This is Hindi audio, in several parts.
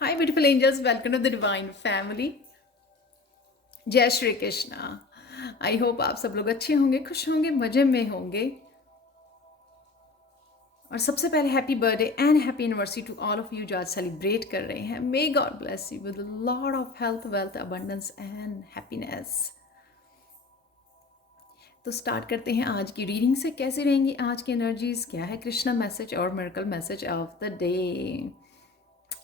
Hi, beautiful angels. Welcome to the Divine Family. जय श्री कृष्णा। आई होप आप सब लोग अच्छे होंगे, खुश होंगे, मजे में होंगे। और सबसे पहले happy birthday and happy anniversary to all of you जो आज सेलिब्रेट कर रहे हैं। May God bless you with lot of health, wealth, abundance and happiness. तो स्टार्ट करते हैं आज की रीडिंग से। कैसे रहेंगी आज की एनर्जीज, क्या है कृष्णा मैसेज और miracle message of the day.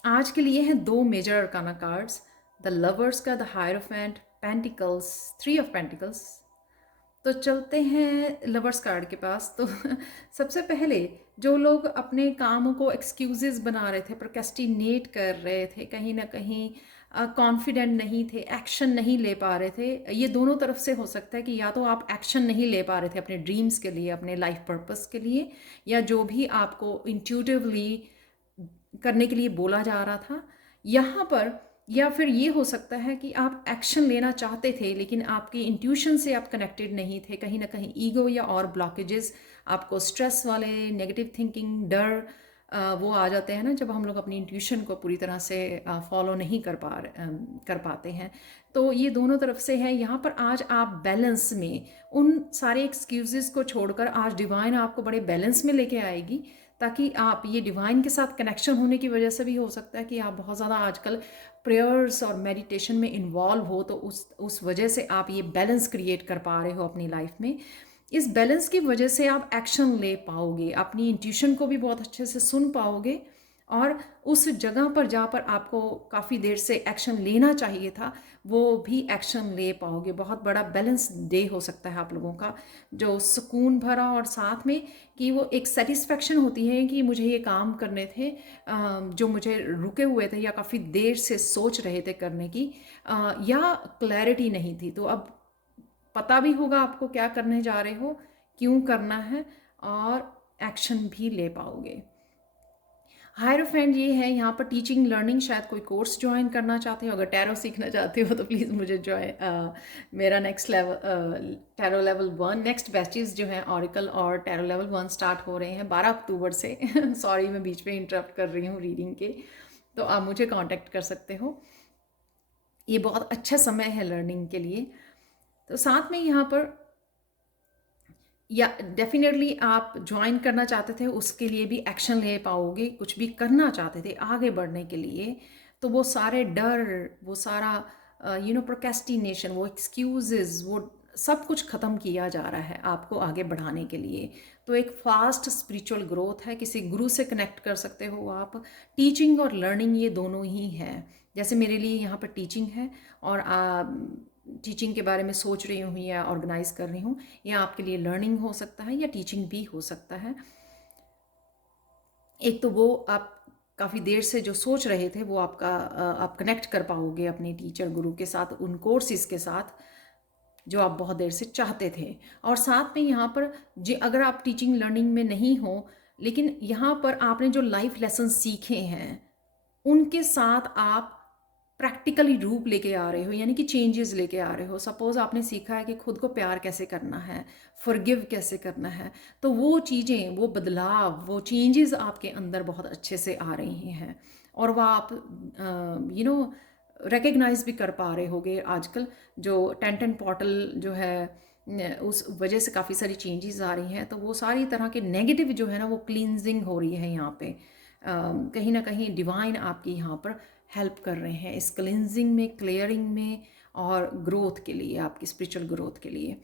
आज के लिए हैं दो major arcana cards, the lovers का, the hierophant, pentacles, three of pentacles. तो चलते हैं लवर्स कार्ड के पास। तो सबसे पहले जो लोग अपने कामों को एक्सक्यूजेस बना रहे थे, प्रोक्रेस्टिनेट कर रहे थे, कहीं ना कहीं कॉन्फिडेंट नहीं थे, एक्शन नहीं ले पा रहे थे, ये दोनों तरफ से हो सकता है कि या तो आप एक्शन नहीं ले पा रहे थे अपने ड्रीम्स के लिए, अपने लाइफ पर्पस के लिए, या जो भी आपको इंट्यूटिवली करने के लिए बोला जा रहा था यहाँ पर, या फिर ये हो सकता है कि आप एक्शन लेना चाहते थे लेकिन आपकी इंट्यूशन से आप कनेक्टेड नहीं थे। कहीं ना कहीं ईगो या और ब्लॉकेजेस, आपको स्ट्रेस वाले, नेगेटिव थिंकिंग, डर, वो आ जाते हैं ना जब हम लोग अपनी इंट्यूशन को पूरी तरह से फॉलो नहीं कर पाते हैं। तो ये दोनों तरफ से है यहाँ पर। आज आप बैलेंस में उन सारे एक्सक्यूजेस को छोड़कर आज डिवाइन आपको बड़े बैलेंस में लेके आएगी, ताकि आप ये डिवाइन के साथ कनेक्शन होने की वजह से भी हो सकता है कि आप बहुत ज़्यादा आजकल प्रेयर्स और मेडिटेशन में इन्वॉल्व हो, तो उस वजह से आप ये बैलेंस क्रिएट कर पा रहे हो अपनी लाइफ में। इस बैलेंस की वजह से आप एक्शन ले पाओगे, अपनी इंट्यूशन को भी बहुत अच्छे से सुन पाओगे, और उस जगह पर जहाँ पर आपको काफ़ी देर से एक्शन लेना चाहिए था वो भी एक्शन ले पाओगे। बहुत बड़ा बैलेंस डे हो सकता है आप लोगों का, जो सुकून भरा, और साथ में कि वो एक सेटिस्फेक्शन होती है कि मुझे ये काम करने थे जो मुझे रुके हुए थे या काफ़ी देर से सोच रहे थे करने की, या क्लैरिटी नहीं थी। तो अब पता भी होगा आपको क्या करने जा रहे हो, क्यों करना है, और एक्शन भी ले पाओगे। हायरोफेंट ये है यहाँ पर टीचिंग, लर्निंग, शायद कोई कोर्स ज्वाइन करना चाहते हो। अगर टैरो सीखना चाहते हो तो प्लीज़ मुझे मेरा next level tarot level 1 next batches जो हैं ऑरिकल और टैरो लेवल 1 स्टार्ट हो रहे हैं 12 अक्टूबर से। सॉरी मैं बीच में इंटरप्ट कर रही हूँ रीडिंग के, तो आप मुझे कांटेक्ट कर सकते हो। ये बहुत अच्छा समय है लर्निंग के लिए। तो साथ में यहाँ पर या डेफिनेटली आप ज्वाइन करना चाहते थे, उसके लिए भी एक्शन ले पाओगे। कुछ भी करना चाहते थे आगे बढ़ने के लिए, तो वो सारे डर, वो सारा प्रोक्रेस्टिनेशन, वो एक्सक्यूजेस, वो सब कुछ ख़त्म किया जा रहा है आपको आगे बढ़ाने के लिए। तो एक फास्ट स्पिरिचुअल ग्रोथ है, किसी गुरु से कनेक्ट कर सकते हो आप। टीचिंग और लर्निंग ये दोनों ही है। जैसे मेरे लिए यहाँ पर टीचिंग है, और टीचिंग के बारे में सोच रही हूँ या ऑर्गेनाइज कर रही हूँ, या आपके लिए लर्निंग हो सकता है या टीचिंग भी हो सकता है। एक तो वो आप काफ़ी देर से जो सोच रहे थे वो आप कनेक्ट कर पाओगे अपने टीचर गुरु के साथ, उन कोर्सेज के साथ जो आप बहुत देर से चाहते थे। और साथ में यहाँ पर अगर आप टीचिंग लर्निंग में नहीं हो, लेकिन यहाँ पर आपने जो लाइफ लेसन सीखे हैं उनके साथ आप प्रैक्टिकली रूप लेके आ रहे हो, यानी कि चेंजेस लेके आ रहे हो। सपोज आपने सीखा है कि खुद को प्यार कैसे करना है, फॉरगिव कैसे करना है, तो वो चीज़ें, वो बदलाव, वो चेंजेस आपके अंदर बहुत अच्छे से आ रही हैं, और वह आप रिकग्नाइज भी कर पा रहे होगे। आजकल जो टेंटन पोर्टल जो है उस वजह से काफ़ी सारी चेंजेस आ रही हैं, तो वो सारी तरह के नेगेटिव जो है ना वो क्लींजिंग हो रही है यहाँ पे। कहीं ना कहीं डिवाइन आपकी यहाँ पर हेल्प कर रहे हैं इस क्लिनजिंग में, क्लियरिंग में, और ग्रोथ के लिए, आपकी स्पिरिचुअल ग्रोथ के लिए।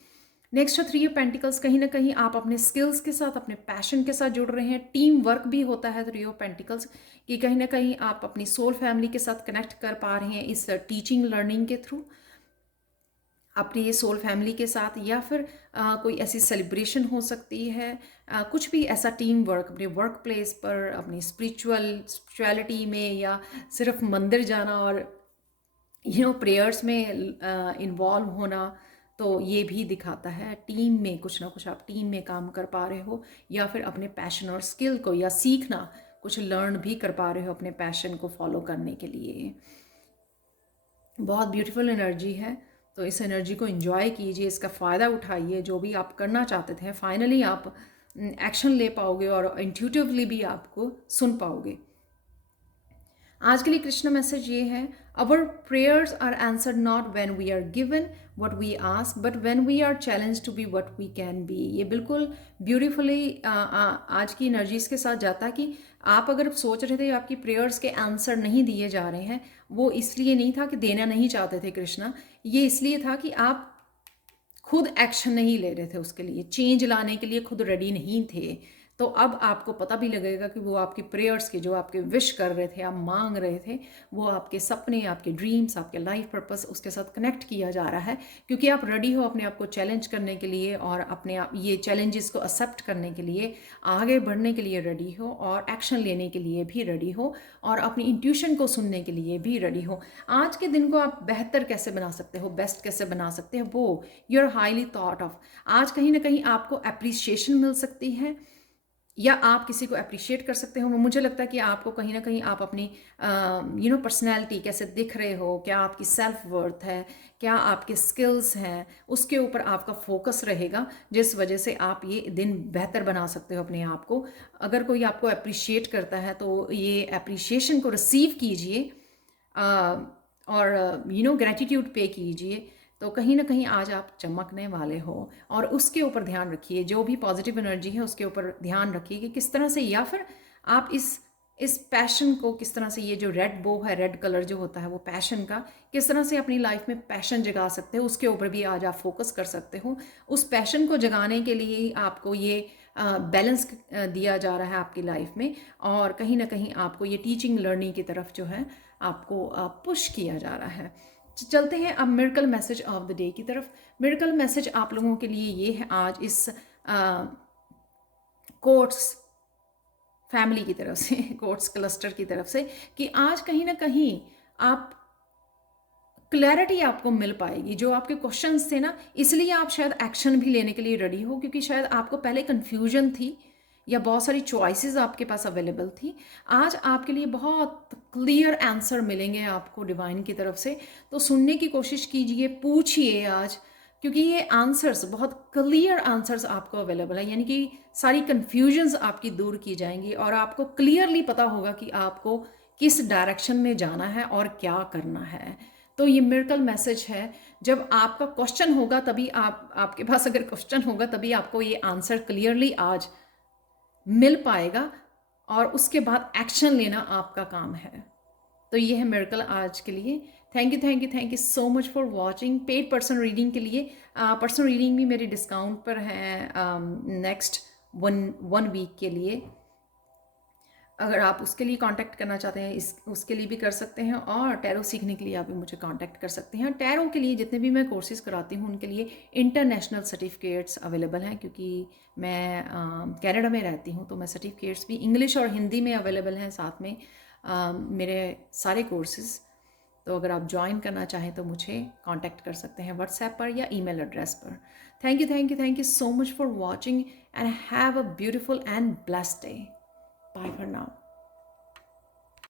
नेक्स्ट है थ्री ऑफ पेंटिकल्स। कहीं ना कहीं आप अपने स्किल्स के साथ, अपने पैशन के साथ जुड़ रहे हैं। टीम वर्क भी होता है थ्री ऑफ पेंटिकल्स, कि कहीं ना कहीं आप अपनी सोल फैमिली के साथ कनेक्ट कर पा रहे हैं इस टीचिंग लर्निंग के थ्रू, अपनी ये सोल फैमिली के साथ, या फिर कोई ऐसी सेलिब्रेशन हो सकती है, कुछ भी ऐसा टीम वर्क अपने वर्क प्लेस पर, अपनी स्पिरिचुअलिटी में, या सिर्फ मंदिर जाना और प्रेयर्स में इन्वॉल्व होना। तो ये भी दिखाता है टीम में कुछ ना कुछ आप टीम में काम कर पा रहे हो, या फिर अपने पैशन और स्किल को या सीखना कुछ लर्न भी कर पा रहे हो अपने पैशन को फॉलो करने के लिए। बहुत ब्यूटीफुल एनर्जी है। तो इस एनर्जी को एंजॉय कीजिए, इसका फ़ायदा उठाइए। जो भी आप करना चाहते थे फाइनली आप एक्शन ले पाओगे और इंट्यूटिवली भी आपको सुन पाओगे। आज के लिए कृष्ण मैसेज ये है, our prayers are answered not when we are given what we ask but when we are challenge to be what we can be. ये बिल्कुल ब्यूटीफुली आज की एनर्जीज के साथ जाता है कि आप अगर सोच रहे थे आपकी प्रेयर्स के आंसर नहीं दिए जा रहे हैं, वो इसलिए नहीं था कि देना नहीं चाहते थे कृष्णा, ये इसलिए था कि आप खुद एक्शन नहीं ले रहे थे, उसके लिए चेंज लाने के लिए खुद रेडी नहीं थे। तो अब आपको पता भी लगेगा कि वो आपकी प्रेयर्स की जो आपके विश कर रहे थे, आप मांग रहे थे, वो आपके सपने, आपके ड्रीम्स, आपके लाइफ पर्पस उसके साथ कनेक्ट किया जा रहा है, क्योंकि आप रेडी हो अपने आप को चैलेंज करने के लिए और अपने आप ये चैलेंजेस को एक्सेप्ट करने के लिए, आगे बढ़ने के लिए रेडी हो और एक्शन लेने के लिए भी रेडी हो और अपनी इंट्यूशन को सुनने के लिए भी रेडी हो। आज के दिन को आप बेहतर कैसे बना सकते हो, बेस्ट कैसे बना सकते हो, वो you are highly thought of. आज कहीं ना कहीं आपको अप्रिसिएशन मिल सकती है या आप किसी को अप्रिशिएट कर सकते हो। मुझे लगता है कि आपको कहीं ना कहीं आप अपनी पर्सनैलिटी कैसे दिख रहे हो, क्या आपकी सेल्फ वर्थ है, क्या आपके स्किल्स हैं, उसके ऊपर आपका फोकस रहेगा, जिस वजह से आप ये दिन बेहतर बना सकते हो अपने आप को। अगर कोई आपको अप्रिशिएट करता है तो ये अप्रिशिएशन को रिसीव कीजिए और ग्रेटिट्यूड पे कीजिए। तो कहीं ना कहीं आज आप चमकने वाले हो और उसके ऊपर ध्यान रखिए, जो भी पॉजिटिव एनर्जी है उसके ऊपर ध्यान रखिए कि किस तरह से, या फिर आप इस पैशन को किस तरह से, ये जो रेड बो है, रेड कलर जो होता है वो पैशन का, किस तरह से अपनी लाइफ में पैशन जगा सकते हो, उसके ऊपर भी आज आप फोकस कर सकते हो। उस पैशन को जगाने के लिए आपको ये बैलेंस दिया जा रहा है आपकी लाइफ में, और कहीं ना कहीं आपको ये टीचिंग लर्निंग की तरफ जो है आपको पुश किया जा रहा है। चलते हैं अब miracle message of the day की तरफ। मिरेकल मैसेज आप लोगों के लिए ये है आज इस कोट्स फैमिली की तरफ से, कोट्स क्लस्टर की तरफ से, कि आज कहीं ना कहीं आप क्लैरिटी आपको मिल पाएगी। जो आपके क्वेश्चंस थे ना, इसलिए आप शायद एक्शन भी लेने के लिए रेडी हो, क्योंकि शायद आपको पहले कन्फ्यूजन थी या बहुत सारी चॉइसेस आपके पास अवेलेबल थी। आज आपके लिए बहुत क्लियर आंसर मिलेंगे आपको डिवाइन की तरफ से। तो सुनने की कोशिश कीजिए, पूछिए आज, क्योंकि ये आंसर्स, बहुत क्लियर आंसर्स आपको अवेलेबल है, यानी कि सारी कन्फ्यूजन्स आपकी दूर की जाएंगी और आपको क्लियरली पता होगा कि आपको किस डायरेक्शन में जाना है और क्या करना है। तो ये मिरेकल मैसेज है। जब आपका क्वेश्चन होगा तभी आपके पास अगर क्वेश्चन होगा तभी आपको ये आंसर क्लियरली आज मिल पाएगा और उसके बाद एक्शन लेना आपका काम है। तो ये है मिरेकल आज के लिए। Thank you so much for watching. Paid personal reading के लिए पर्सनल रीडिंग भी मेरी डिस्काउंट पर है नेक्स्ट वन वीक के लिए। अगर आप उसके लिए कांटेक्ट करना चाहते हैं उसके लिए भी कर सकते हैं, और टैरो सीखने के लिए आप भी मुझे कांटेक्ट कर सकते हैं। टैरो के लिए जितने भी मैं कोर्सेज कराती हूँ उनके लिए इंटरनेशनल सर्टिफिकेट्स अवेलेबल हैं, क्योंकि मैं कनाडा में रहती हूँ, तो मैं सर्टिफिकेट्स भी इंग्लिश और हिंदी में अवेलेबल हैं साथ में मेरे सारे कोर्सेज। तो अगर आप ज्वाइन करना चाहें तो मुझे कांटेक्ट कर सकते हैं व्हाट्सएप पर या ईमेल एड्रेस पर। Thank you so much for watching and have a beautiful and blessed day. Bye for now.